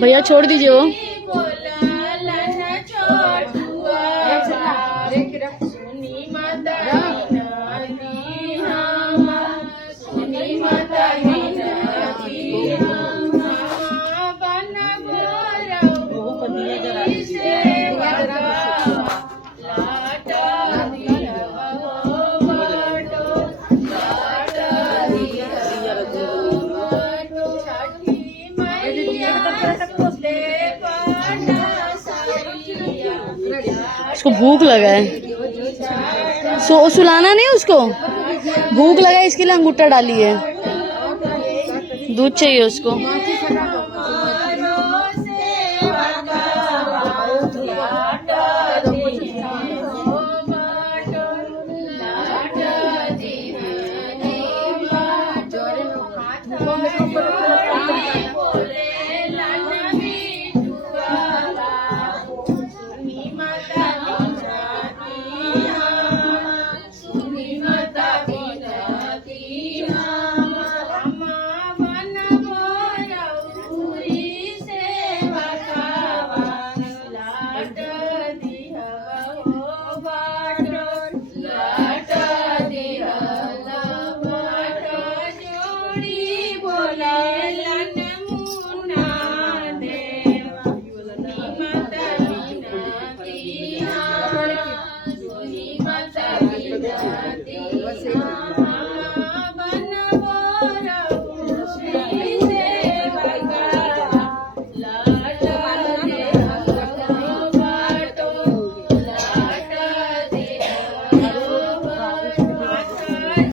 भैया छोड़ दीजिए वो। उसको भूख लगा है, सुलाना नहीं उसको, भूख लगा है इसके लिए अंगूठा डाली है, दूध चाहिए उसको।